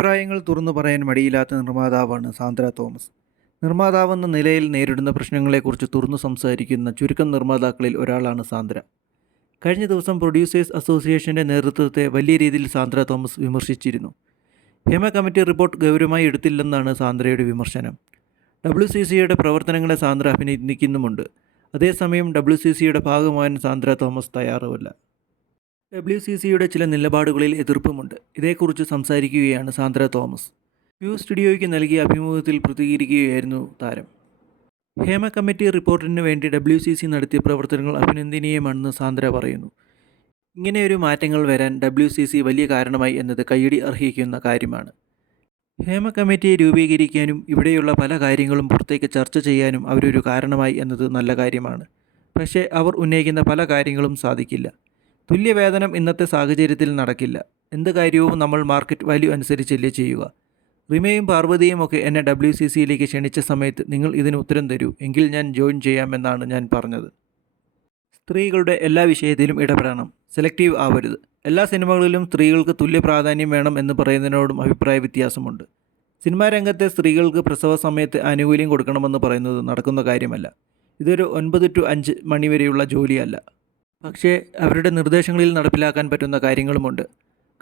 അഭിപ്രായങ്ങൾ തുറന്നു പറയാൻ മടിയില്ലാത്ത നിർമ്മാതാവാണ് സാന്ദ്ര തോമസ്. നിർമ്മാതാവെന്ന നിലയിൽ നേരിടുന്ന പ്രശ്നങ്ങളെക്കുറിച്ച് തുറന്നു സംസാരിക്കുന്ന ചുരുക്കം നിർമ്മാതാക്കളിൽ ഒരാളാണ് സാന്ദ്ര. കഴിഞ്ഞ ദിവസം പ്രൊഡ്യൂസേഴ്സ് അസോസിയേഷന്റെ നേതൃത്വത്തെ വലിയ രീതിയിൽ സാന്ദ്ര തോമസ് വിമർശിച്ചിരുന്നു. ഹേമ കമ്മിറ്റി റിപ്പോർട്ട് ഗൗരവമായി എടുത്തില്ലെന്നാണ് സാന്ദ്രയുടെ വിമർശനം. ഡബ്ല്യു സി സിയുടെ പ്രവർത്തനങ്ങളെ സാന്ദ്ര അഭിനന്ദിക്കുന്നുമുണ്ട്. അതേസമയം ഡബ്ല്യു സി സിയുടെ ഭാഗമാകാൻ സാന്ദ്ര തോമസ് തയ്യാറുമല്ല ഡബ്ല്യു സി സിയുടെ ചില നിലപാടുകളിൽ എതിർപ്പുമുണ്ട്. ഇതേക്കുറിച്ച് സംസാരിക്കുകയാണ് സാന്ദ്ര തോമസ്. വ്യൂ സ്റ്റുഡിയോയ്ക്ക് നൽകിയ അഭിമുഖത്തിൽ പ്രതികരിക്കുകയായിരുന്നു താരം. ഹേമ കമ്മിറ്റി റിപ്പോർട്ടിന് വേണ്ടി ഡബ്ല്യു സി സി നടത്തിയ പ്രവർത്തനങ്ങൾ അഭിനന്ദനീയമാണെന്ന് സാന്ദ്ര പറയുന്നു. ഇങ്ങനെയൊരു മാറ്റങ്ങൾ വരാൻ ഡബ്ല്യു സി സി വലിയ കാരണമായി എന്നത് കൈയടി അർഹിക്കുന്ന കാര്യമാണ്. ഹേമ കമ്മിറ്റിയെ രൂപീകരിക്കാനും ഇവിടെയുള്ള പല കാര്യങ്ങളും പുറത്തേക്ക് ചർച്ച ചെയ്യാനും അവരൊരു കാരണമായി എന്നത് നല്ല കാര്യമാണ്. പക്ഷേ അവർ ഉന്നയിക്കുന്ന പല കാര്യങ്ങളും സാധിക്കില്ല. തുല്യവേതനം ഇന്നത്തെ സാഹചര്യത്തിൽ നടക്കില്ല. എന്ത് കാര്യവും നമ്മൾ മാർക്കറ്റ് വാല്യൂ അനുസരിച്ചല്ലേ ചെയ്യുക. റിമയും പാർവതിയും ഒക്കെ എന്നെ ഡബ്ല്യു സി സിയിലേക്ക് ക്ഷണിച്ച സമയത്ത് നിങ്ങൾ ഇതിന് ഉത്തരം തരൂ. എങ്കിൽ ഞാൻ ജോയിൻ ചെയ്യാമെന്നാണ് ഞാൻ പറഞ്ഞത്. സ്ത്രീകളുടെ എല്ലാ വിഷയത്തിലും ഇടപെടണം. സെലക്റ്റീവ് ആവരുത്. എല്ലാ സിനിമകളിലും സ്ത്രീകൾക്ക് തുല്യ പ്രാധാന്യം വേണം എന്ന് പറയുന്നതിനോടും അഭിപ്രായ വ്യത്യാസമുണ്ട്. സിനിമാ രംഗത്തെ സ്ത്രീകൾക്ക് പ്രസവ സമയത്ത് ആനുകൂല്യം കൊടുക്കണമെന്ന് പറയുന്നത് നടക്കുന്ന കാര്യമല്ല. ഇതൊരു ഒൻപത് ടു അഞ്ച് മണിവരെയുള്ള ജോലിയല്ല. പക്ഷേ അവരുടെ നിർദ്ദേശങ്ങളിൽ നടപ്പിലാക്കാൻ പറ്റുന്ന കാര്യങ്ങളുമുണ്ട്.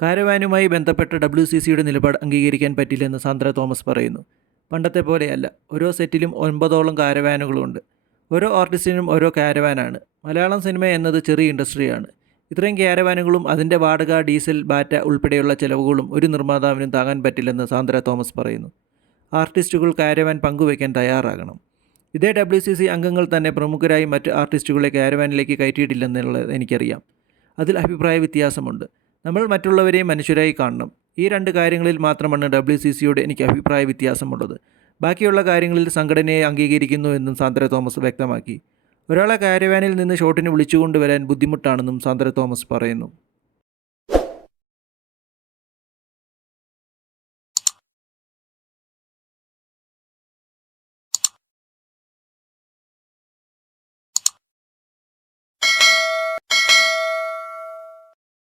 കാരവാനുമായി ബന്ധപ്പെട്ട ഡബ്ല്യു സി സിയുടെ നിലപാട് അംഗീകരിക്കാൻ പറ്റില്ലെന്ന് സാന്ദ്ര തോമസ് പറയുന്നു. പണ്ടത്തെ പോലെയല്ല. ഓരോ സെറ്റിലും ഒൻപതോളം കാരവാനുകളുണ്ട്. ഓരോ ആർട്ടിസ്റ്റിനും ഓരോ കാരവാനാണ്. മലയാളം സിനിമ എന്നത് ചെറിയ ഇൻഡസ്ട്രിയാണ്. ഇത്രയും കാരവാനുകളും അതിന്റെ വാടക ഡീസൽ ബാറ്റ ഉൾപ്പെടെയുള്ള ചെലവുകളും ഒരു നിർമ്മാതാവിനും താങ്ങാൻ പറ്റില്ലെന്ന് സാന്ദ്ര തോമസ് പറയുന്നു. ആർട്ടിസ്റ്റുകൾ കാരവാൻ പങ്കുവയ്ക്കാൻ തയ്യാറാകണം. ഇതേ ഡബ്ല്യു സി സി അംഗങ്ങൾ തന്നെ പ്രമുഖരായി മറ്റ് ആർട്ടിസ്റ്റുകളെ കാരവാനിലേക്ക് കയറ്റിയിട്ടില്ലെന്നുള്ളത് എനിക്കറിയാം. അതിൽ അഭിപ്രായ വ്യത്യാസമുണ്ട്. നമ്മൾ മറ്റുള്ളവരെയും മനുഷ്യരായി കാണണം. ഈ രണ്ട് കാര്യങ്ങളിൽ മാത്രമാണ് ഡബ്ല്യു സി സിയോട് എനിക്ക് അഭിപ്രായ വ്യത്യാസമുള്ളത്. ബാക്കിയുള്ള കാര്യങ്ങളിൽ സംഘടനയെ അംഗീകരിക്കുന്നു എന്നും സാന്ദ്ര തോമസ് വ്യക്തമാക്കി. ഒരാളെ കാരവാനിൽ നിന്ന് ഷോട്ടിന് വിളിച്ചുകൊണ്ടുവരാൻ ബുദ്ധിമുട്ടാണെന്നും സാന്ദ്ര തോമസ് പറയുന്നു.